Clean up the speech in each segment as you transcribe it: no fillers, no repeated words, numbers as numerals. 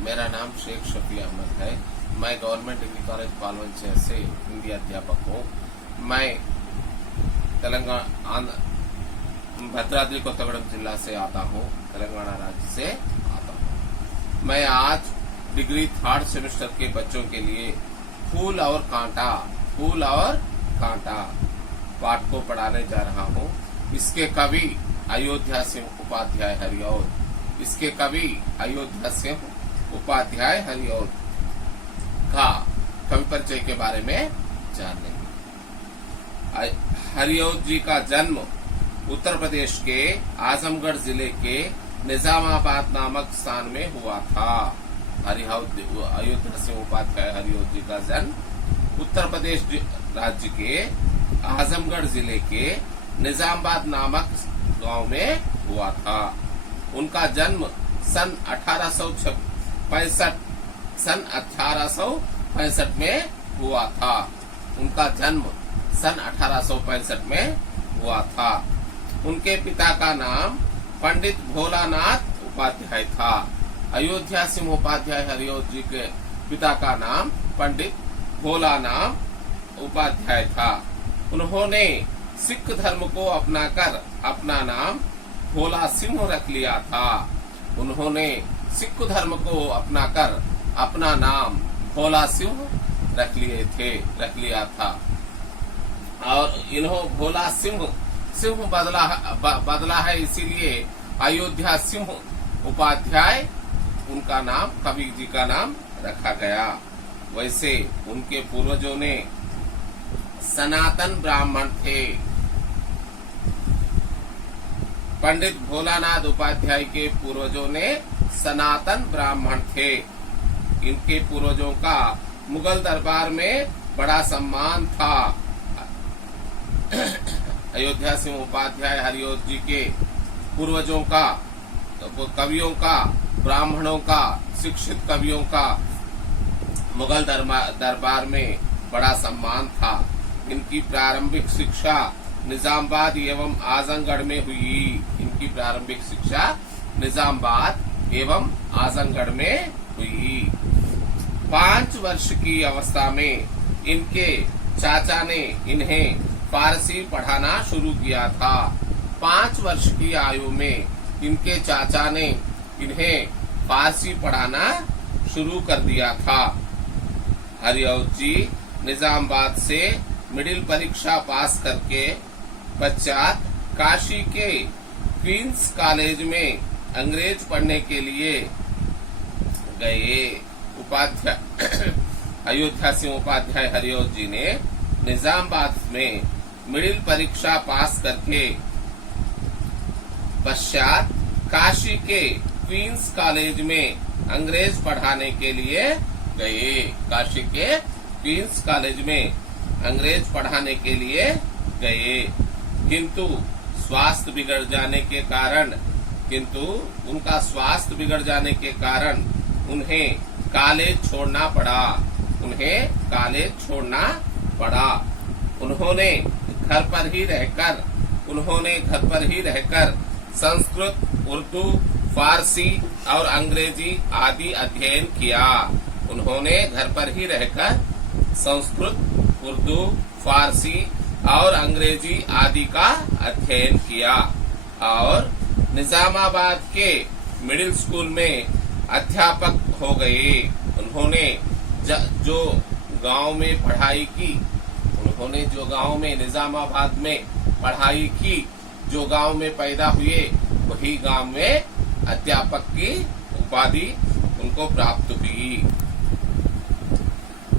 मेरा नाम शेख शफी अहमद है। मैं गवर्नमेंट डिग्री कॉलेज पालवंचर से हिंदी अध्यापक हूँ। मैं तेलंगाना भद्राद्री कोत्तगुड़म जिला से आता हूँ, तेलंगाना राज्य से आता हूँ। मैं आज डिग्री 3rd सेमेस्टर के बच्चों के लिए फूल और कांटा पाठ को पढ़ाने जा रहा हूँ। इसके कवि अयोध्या सिंह उपाध्याय हरिऔध का कवि परिचय के बारे में जानेंगे। हरिऔध जी का जन्म उत्तर प्रदेश के आजमगढ़ जिले के निजामाबाद नामक स्थान में हुआ था। अयोध्या सिंह उपाध्याय हरिऔध जी का जन्म उत्तर प्रदेश राज्य के आजमगढ़ जिले के निजामाबाद नामक गांव में हुआ था। उनका जन्म सन 1865 में हुआ था। उनके पिता का नाम पंडित भोलानाथ उपाध्याय था। अयोध्या सिंह उपाध्याय हरिऔध जी के पिता का नाम पंडित भोलानाथ उपाध्याय था। उन्होंने सिख धर्म को अपनाकर अपना नाम भोला सिंह रख लिया था। और इन्हों भोला सिंह बदला है, इसीलिए अयोध्या सिंह उपाध्याय उनका नाम, कवि जी का नाम रखा गया। वैसे उनके पूर्वजों ने सनातन ब्राह्मण थे। पंडित भोलानाथ उपाध्याय के पूर्वजों ने सनातन ब्राह्मण थे। इनके पूर्वजों का मुगल दरबार में बड़ा सम्मान था। अयोध्या सिंह उपाध्याय हरिऔध जी के पूर्वजों का, कवियों का, ब्राह्मणों का, शिक्षित कवियों का मुगल दरबार में बड़ा सम्मान था। इनकी प्रारंभिक शिक्षा निजामाबाद एवं आजमगढ़ में हुई। 5 वर्ष की अवस्था में इनके चाचा ने इन्हें फारसी पढ़ाना शुरू किया था। 5 वर्ष की आयु में इनके चाचा ने इन्हें फारसी पढ़ाना शुरू कर दिया था। हरिऔध जी निजामाबाद से मिडिल परीक्षा पास करके पश्चात काशी के क्वींस कॉलेज में अंग्रेज पढ़ने के लिए गए। अयोध्या सिंह उपाध्याय हरिऔध जी ने निजामाबाद में मिडिल परीक्षा पास करके पश्चात काशी के क्वींस कॉलेज में अंग्रेज पढ़ाने के लिए गए। काशी के क्वींस कॉलेज में अंग्रेज पढ़ाने के लिए गए, किंतु उनका स्वास्थ्य बिगड़ जाने के कारण उन्हें कॉलेज छोड़ना पड़ा। उन्होंने घर पर ही रहकर संस्कृत, उर्दू, फारसी और अंग्रेजी आदि अध्ययन किया। उन्होंने घर पर ही रहकर संस्कृत, उर्दू, फारसी और अंग्रेजी आदि का अध्ययन किया और निजामाबाद के मिडिल स्कूल में अध्यापक हो गए। उन्होंने जो गांव में निजामाबाद में पढ़ाई की, जो गांव में पैदा हुए, वही गांव में अध्यापक की उपाधि उनको प्राप्त हुई।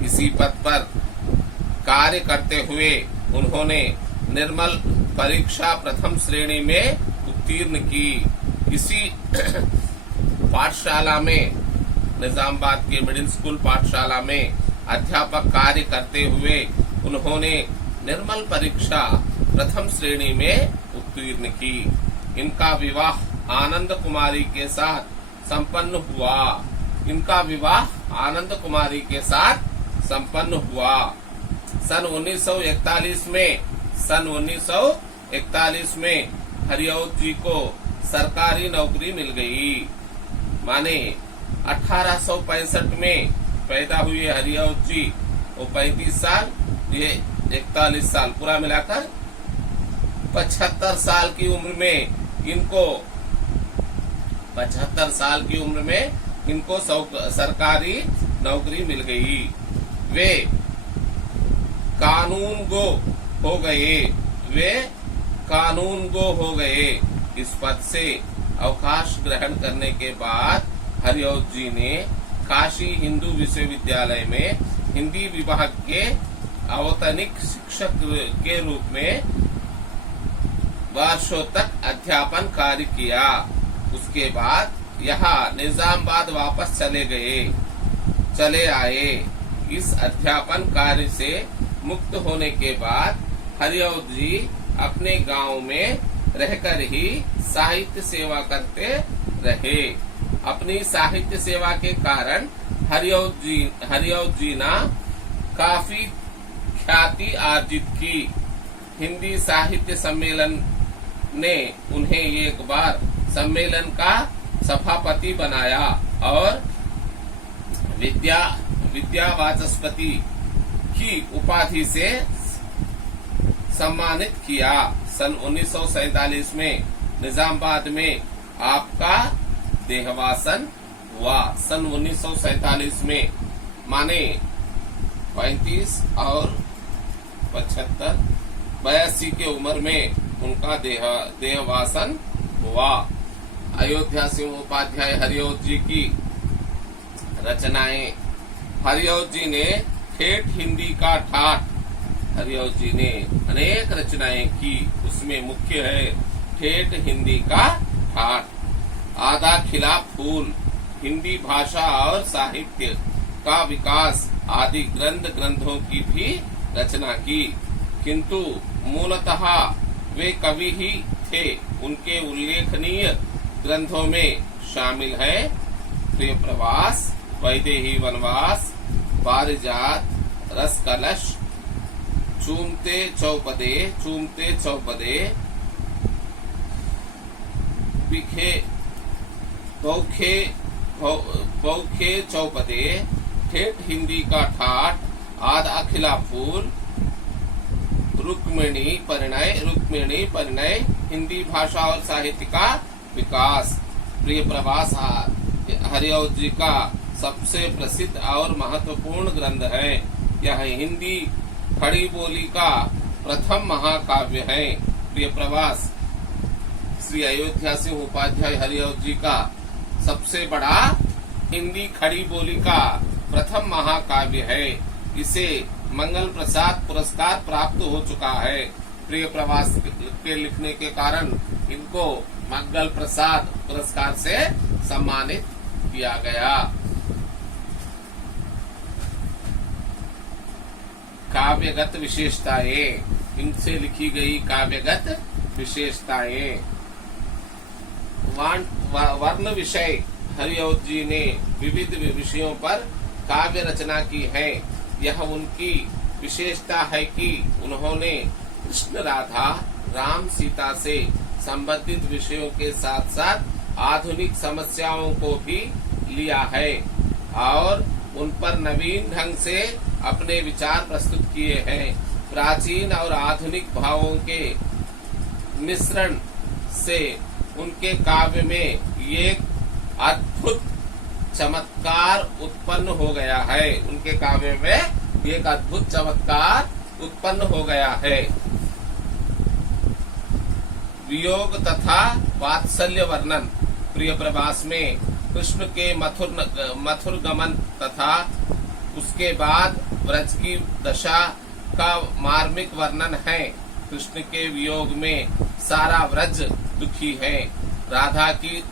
इसी पद पर कार्य करते हुए उन्होंने निर्मल परीक्षा प्रथम श्रेणी में उत्तीर्ण की। इसी पाठशाला में, निजामाबाद के मिडिल स्कूल पाठशाला में अध्यापक कार्य करते हुए उन्होंने निर्मल परीक्षा प्रथम श्रेणी में उत्तीर्ण की। इनका विवाह आनंद कुमारी के साथ संपन्न हुआ। सन 1941 में हरिऔध जी को सरकारी नौकरी मिल गई। माने 1865 में पैदा हुए हरिऔध जी, वो 35 साल, ये 41 साल, पूरा मिलाकर 75 साल की उम्र में इनको 75 साल की उम्र में इनको सरकारी नौकरी मिल गई। वे कानून गो हो गए, वे कानून गो हो गए। इस पद से अवकाश ग्रहण करने के बाद हरिऔध जी ने काशी हिंदू विश्वविद्यालय में हिंदी विभाग के अवतनिक शिक्षक के रूप में वर्षों तक अध्यापन कार्य किया। उसके बाद यहाँ निजामाबाद वापस चले आए। इस अध्यापन कार्य से मुक्त होने के बाद हरिऔध जी अपने गांव में रहकर ही साहित्य सेवा करते रहे। अपनी साहित्य सेवा के कारण हरिऔध जी ने काफी ख्याति अर्जित की। हिंदी साहित्य सम्मेलन ने उन्हें एक बार सम्मेलन का सभापति बनाया और विद्या वाचस्पति की उपाधि से सम्मानित किया। सन 1947 में निजामाबाद में आपका देहावसान हुआ। सन 1947 में माने 35 और 75 82 की उम्र में उनका देहावसान हुआ। अयोध्या सिंह उपाध्याय हरिऔध जी की रचनाएं। हरिऔध जी ने ठेठ हिंदी का ठाठ, हरिऔध जी ने अनेक रचनाएं की, उसमें मुख्य है ठेठ हिंदी का ठाठ, आधा खिला फूल, हिंदी भाषा और साहित्य का विकास आदि ग्रंथों की भी रचना की। किंतु मूलतः वे कवि ही थे। उनके उल्लेखनीय ग्रंथों में शामिल है प्रिय प्रवास, वैदेही वनवास, पारिजात, रस कलश, चूमते चौपदे, बौखे चौपदे, ठेठ हिंदी का ठाठ, आधा खिला फूल, रुक्मिणी परिणय, हिंदी भाषा और साहित्य का विकास। प्रिय प्रवास हरिऔध जी का सबसे प्रसिद्ध और महत्वपूर्ण ग्रंथ है। यह हिंदी खड़ी बोली का प्रथम महाकाव्य है। प्रिय प्रवास श्री अयोध्या सिंह उपाध्याय हरिऔध जी का सबसे बड़ा हिंदी खड़ी बोली का प्रथम महाकाव्य है। इसे मंगल प्रसाद पुरस्कार प्राप्त हो चुका है। प्रिय प्रवास के लिखने के कारण इनको मंगल प्रसाद पुरस्कार से सम्मानित किया गया। काव्यगत विशेषताएं, इनसे लिखी गई काव्यगत विशेषताएं। वर्ण विषय, हरिऔध जी ने विविध विषयों पर काव्य रचना की है। यह उनकी विशेषता है कि उन्होंने कृष्ण राधा, राम सीता से संबंधित विषयों के साथ साथ आधुनिक समस्याओं को भी लिया है और उन पर नवीन ढंग से अपने विचार प्रस्तुत किए हैं। प्राचीन और आधुनिक भावों के मिश्रण से उनके काव्य में एक अद्भुत चमत्कार उत्पन्न हो गया है। उनके काव्य में एक अद्भुत चमत्कार उत्पन्न हो गया है। वियोग तथा वात्सल्य वर्णन, प्रिय प्रवास में कृष्ण के मथुर गमन तथा उसके बाद व्रज की दशा का मार्मिक वर्णन है। कृष्ण के वियोग में सारा व्रज दुखी है। राधा की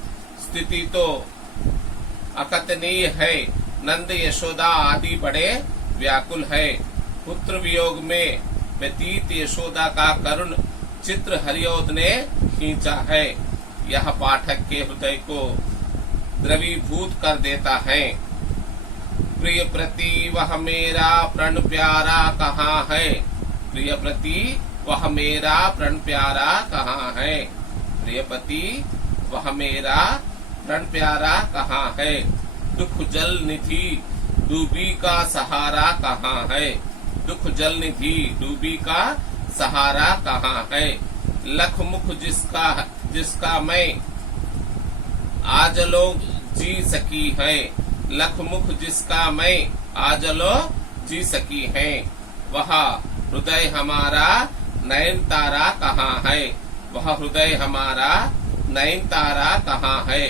स्थिति तो अकथनीय है। नंद यशोदा आदि बड़े व्याकुल है। पुत्र वियोग में व्यतीत यशोदा का करुण चित्र हरिऔध ने खींचा है। यह पाठक के हृदय को द्रवीभूत कर देता है। प्रिय प्रति वह मेरा प्रण प्यारा कहाँ है, प्रिय प्रति वह मेरा प्रण प्यारा कहाँ है, प्रियपति वह मेरा प्रण प्यारा कहाँ है। दुख जल निधि डूबी का सहारा कहाँ है। दुख जल निधि डूबी का सहारा कहाँ है। लख मुख जिसका मैं आज लो जी सकी है। लख मुख जिसका मैं आज लो जी सकी है। वह हृदय हमारा नयन तारा कहाँ है। वह हृदय हमारा नयन तारा कहाँ है।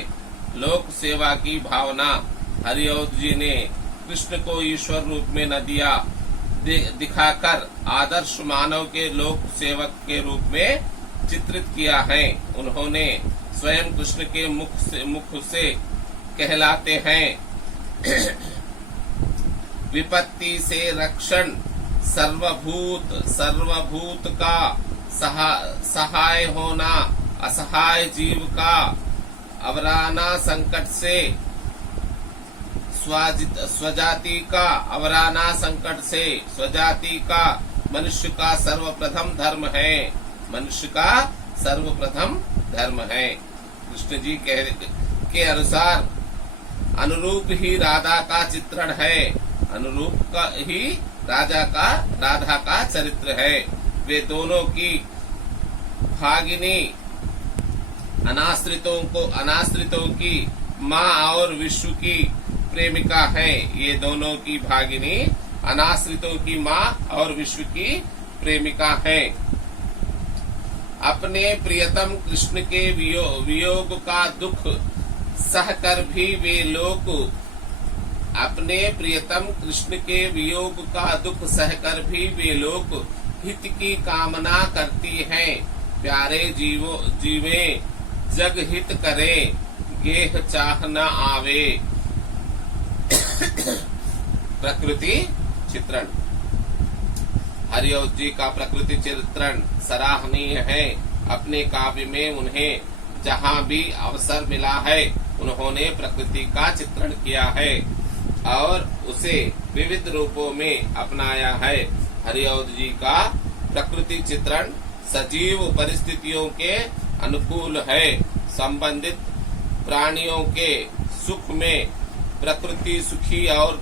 लोक सेवा की भावना हरिऔध जी ने कृष्ण को ईश्वर रूप में न दिया, दिखाकर आदर्श मानव के लोक सेवक के रूप में चित्रित किया है। उन्होंने स्वयं कृष्ण के मुख से कहलाते हैं, विपत्ति से रक्षण सर्वभूत का सहाय होना, असहाय जीव का अवराना संकट से स्वजाति का अवराना संकट से स्वजाति का मनुष्य का सर्वप्रथम धर्म है। मनुष्य का सर्वप्रथम धर्म है। कृष्ण जी के अनुसार अनुरूप ही राधा का चित्रण है। अनुरूप का ही राधा का चरित्र है। वे दोनों की भागिनी अनाश्रितों की माँ और विश्व की प्रेमिका है। ये दोनों की भागिनी अनाश्रितों की माँ और विश्व की प्रेमिका है। अपने प्रियतम कृष्ण के वियोग का दुख सहकर भी वे लोग अपने प्रियतम कृष्ण के वियोग का दुख सहकर भी वे लोग हित की कामना करती हैं। प्यारे जीवे जग हित करे, गेह चाह न आवे। प्रकृति चित्रण हरिऔध जी का प्रकृति चित्रण सराहनीय है। अपने काव्य में उन्हें जहाँ भी अवसर मिला है उन्होंने प्रकृति का चित्रण किया है और उसे विविध रूपों में अपनाया है। हरिऔध जी का प्रकृति चित्रण सजीव परिस्थितियों के अनुकूल है। संबंधित प्राणियों के सुख में प्रकृति सुखी और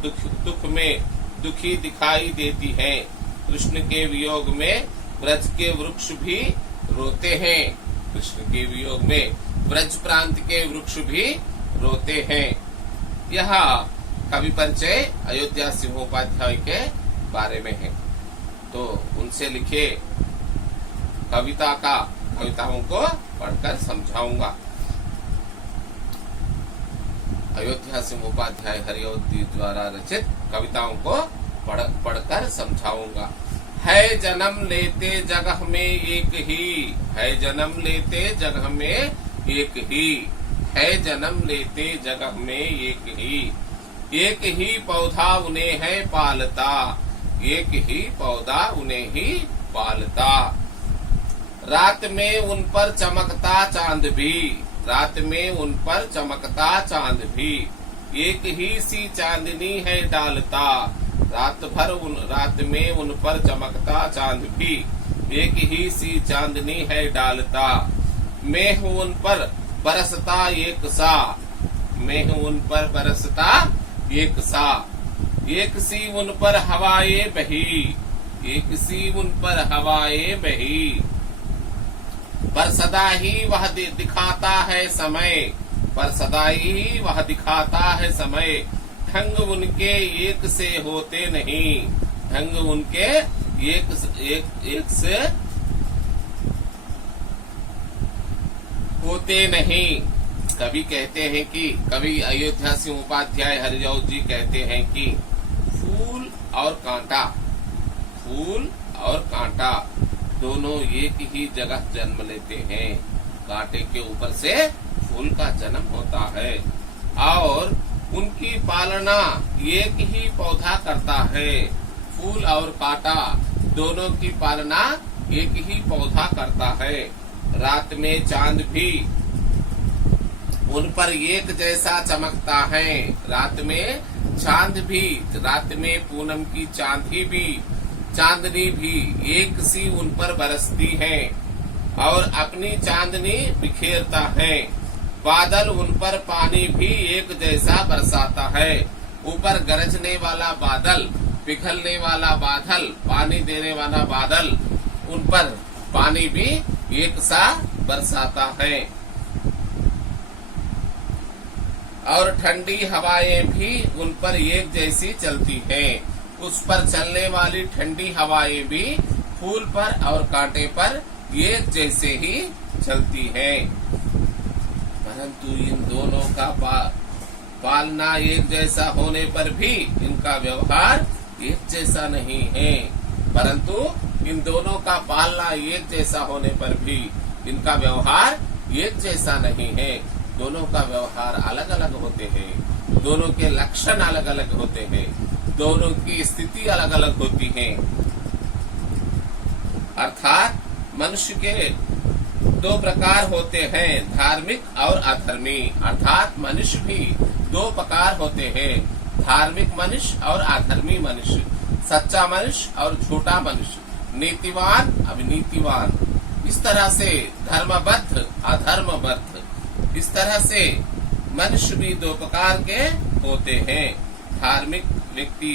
दुख में दुखी दिखाई देती है। कृष्ण के वियोग में ब्रज के वृक्ष भी रोते हैं। कृष्ण के वियोग में ब्रज प्रांत के वृक्ष भी रोते हैं। यह कवि परिचय अयोध्या सिंहोपाध्याय के बारे में है। तो उनसे लिखे कविताओं को पढ़कर समझाऊंगा। अयोध्या सिंहोपाध्याय हरिऔध जी द्वारा रचित कविताओं को पढ़कर समझाऊंगा। है जन्म लेते जगह में एक ही, है जन्म लेते जगह में एक ही, है जन्म लेते जगह में एक ही पौधा उन्हें है पालता, एक ही पौधा उन्हें ही पालता। रात में उन पर चमकता चांद भी, रात में उन पर चमकता चांद भी, एक ही सी चांदनी है डालता। रात में उन पर चमकता चांद भी, एक ही सी चांदनी है डालता। मैं हूँ उन पर बरसता एक सा, मैं हूँ उन पर बरसता एक सा। एक सी उन पर हवाएं बही, एक सी उन पर हवाएं बही। पर सदा ही वह दिखाता है समय, पर सदा ही वह दिखाता है समय। ढंग उनके एक से होते नहीं, ढंग उनके एक से होते नहीं। कवि कहते हैं कि कवि अयोध्या सिंहोपाध्याय हरिऔध जी कहते हैं कि फूल और कांटा दोनों एक ही जगह जन्म लेते हैं। कांटे के ऊपर से फूल का जन्म होता है और उनकी पालना एक ही पौधा करता है। फूल और कांटा दोनों की पालना एक ही पौधा करता है। रात में चांद भी उन पर एक जैसा चमकता है। रात में चांद भी, रात में पूनम की चांदनी भी एक सी उन पर बरसती है और अपनी चांदनी बिखेरता है। बादल उन पर पानी भी एक जैसा बरसाता है। ऊपर गरजने वाला बादल, पिघलने वाला बादल, पानी देने वाला बादल, उन पर पानी भी एक सा बरसाता है। और ठंडी हवाएं भी उन पर एक जैसी चलती हैं। उस पर चलने वाली ठंडी हवाएं भी फूल पर और कांटे पर एक जैसे ही चलती हैं। परंतु इन दोनों का पालना एक जैसा होने पर भी इनका व्यवहार एक जैसा नहीं है। परंतु इन दोनों का पालना एक जैसा होने पर भी इनका व्यवहार एक जैसा नहीं है। दोनों का व्यवहार अलग अलग होते हैं, दोनों के लक्षण अलग अलग होते हैं, दोनों की स्थिति अलग अलग होती है। अर्थात मनुष्य के दो प्रकार होते हैं, धार्मिक और अधर्मी। अर्थात मनुष्य भी दो प्रकार होते हैं, धार्मिक मनुष्य और अधर्मी मनुष्य, सच्चा मनुष्य और झूठा मनुष्य, नीतिवान अविनीतिवान। इस तरह से धर्मबद्ध अधर्मबद्ध, इस तरह से मनुष्य भी दो प्रकार के होते हैं। धार्मिक व्यक्ति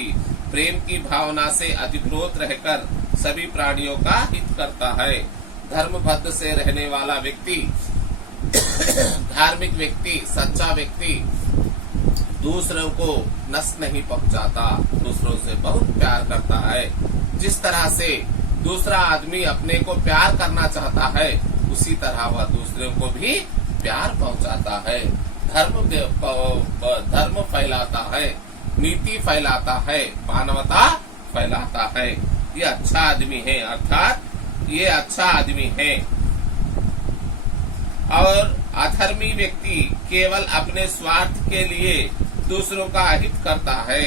प्रेम की भावना से अधिकृत रहकर सभी प्राणियों का हित करता है। धर्मबद्ध से रहने वाला व्यक्ति, धार्मिक व्यक्ति, सच्चा व्यक्ति दूसरों को नष्ट नहीं पहुंचाता, दूसरों से बहुत प्यार करता है। जिस तरह से दूसरा आदमी अपने को प्यार करना चाहता है, उसी तरह वह दूसरों को भी प्यार पहुंचाता है। धर्म फैलाता है, नीति फैलाता है, मानवता फैलाता है। ये अच्छा आदमी है, अर्थात ये अच्छा आदमी है। और अधर्मी व्यक्ति केवल अपने स्वार्थ के लिए दूसरों का हित करता है।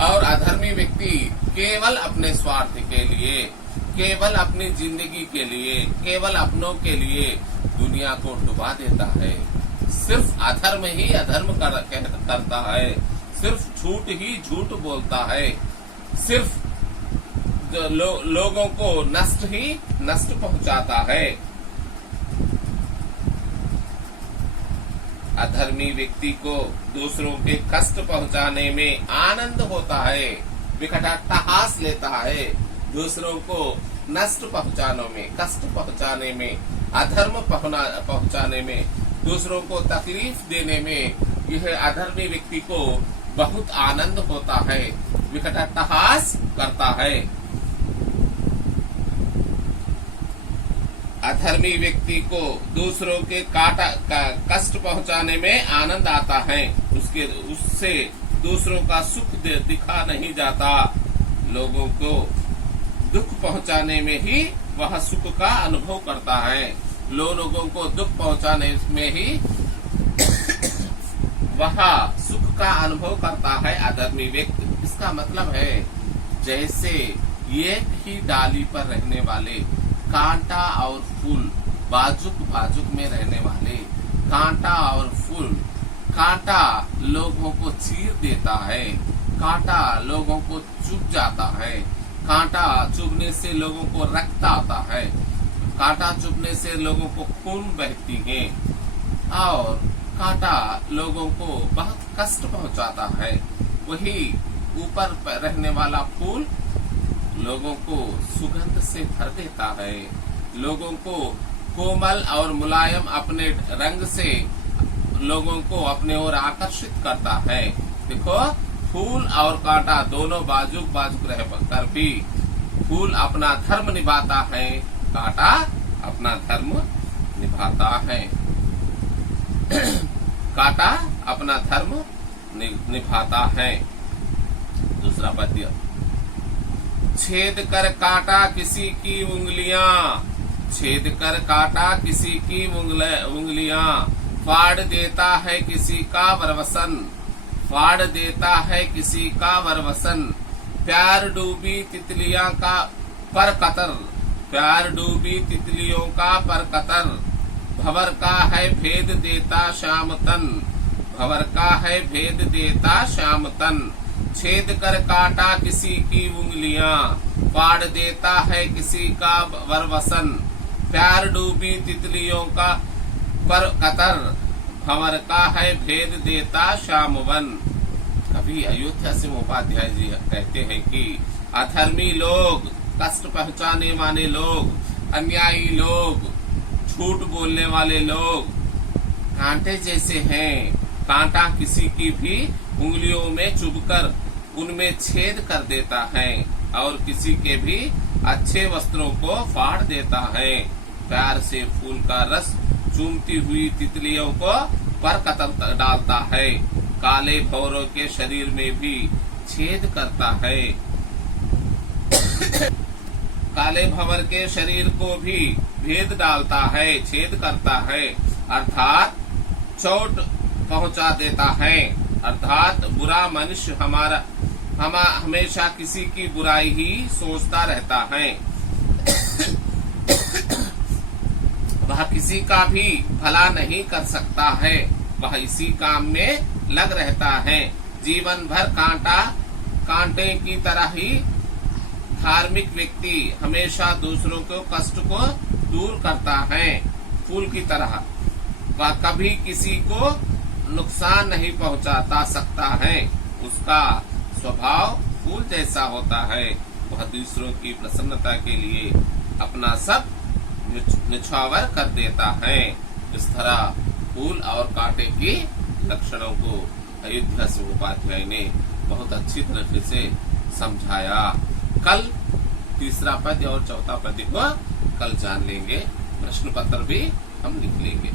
और अधर्मी व्यक्ति केवल अपने स्वार्थ के लिए, केवल अपनी जिंदगी के लिए, केवल अपनों के लिए दुनिया को डुबा देता है। सिर्फ अधर्म ही अधर्म करता है, सिर्फ झूठ ही झूठ बोलता है, सिर्फ लोगों को नष्ट ही नष्ट पहुंचाता है। अधर्मी व्यक्ति को दूसरों के कष्ट पहुंचाने में आनंद होता है, विकटाट्टहास लेता है। दूसरों को नष्ट पहुंचाने में, कष्ट पहुंचाने में, अधर्म पहुंचाने में, दूसरों को तकलीफ देने में यह अधर्मी व्यक्ति को बहुत आनंद होता है, विकटाट्टहास करता है। अधर्मी व्यक्ति को दूसरों के कष्ट पहुंचाने में आनंद आता है, उससे दूसरों का सुख दिखा नहीं जाता। लोगों को दुख पहुंचाने में ही वह सुख का अनुभव करता है, लोगों को दुख पहुंचाने में ही वह सुख का अनुभव करता है अधर्मी व्यक्ति। इसका मतलब है जैसे एक ही डाली पर रहने वाले कांटा और फूल, बाजुक बाजुक में रहने वाले कांटा और फूल, कांटा लोगों को चीर देता है, कांटा लोगों को चुभ जाता है, कांटा चुभने से लोगों को रक्त आता है, कांटा चुभने से लोगों को खून बहती है, और कांटा लोगों को बहुत कष्ट पहुंचाता है। वही ऊपर रहने वाला फूल लोगों को सुगंध से भर देता है, लोगों को कोमल और मुलायम अपने रंग से लोगों को अपने ओर आकर्षित करता है। देखो, फूल और कांटा दोनों बाजुक बाजुक रहकर भी फूल अपना धर्म निभाता है, कांटा अपना धर्म निभाता है। कांटा अपना धर्म निभाता है। दूसरा पद्य, छेद कर काटा किसी की उंगलियां, छेद कर काटा किसी की उंगलियां, फाड़ देता है किसी का वरवसन, फाड़ देता है किसी का वरवसन। प्यार डूबी तितलियां का पर कतर, प्यार डूबी तितलियों का पर कतर। भंवर का है भेद देता श्याम तन, भंवर का है भेद देता श्याम तन। छेद कर काटा किसी की उंगलियां, फाड़ देता है किसी का वरवसन। प्यार डूबी तितलियों का पर कतर, भंवर का है भेद देता श्यामवन। कभी अयोध्या सिंह उपाध्याय जी कहते हैं कि अधर्मी लोग, कष्ट पहुंचाने वाले लोग, अन्यायी लोग, झूठ बोलने वाले लोग कांटे जैसे हैं। कांटा किसी की भी उंगलियों में चुभकर उनमें छेद कर देता है और किसी के भी अच्छे वस्त्रों को फाड़ देता है। प्यार से फूल का रस चूमती हुई तितलियों को पर कतर डालता है। काले भंवरों के शरीर में भी छेद करता है। काले भंवर के शरीर को भी भेद डालता है, छेद करता है, अर्थात चोट पहुंचा देता है। अर्थात बुरा मनुष्य हमेशा किसी की बुराई ही सोचता रहता है। वह किसी का भी भला नहीं कर सकता है, वह इसी काम में लग रहता है। जीवन भर कांटे की तरह ही धार्मिक व्यक्ति हमेशा दूसरों को कष्ट को दूर करता है। फूल की तरह वह कभी किसी को नुकसान नहीं पहुंचाता सकता है। उसका स्वभाव फूल जैसा होता है। वह दूसरों की प्रसन्नता के लिए अपना सब निछावर कर देता है। इस तरह फूल और कांटे के लक्षणों को अयोध्या सिंह उपाध्याय ने बहुत अच्छी तरीके से समझाया। कल तीसरा पद्य और चौथा पद्य को कल जान लेंगे। प्रश्न पत्र भी हम लिख लेंगे।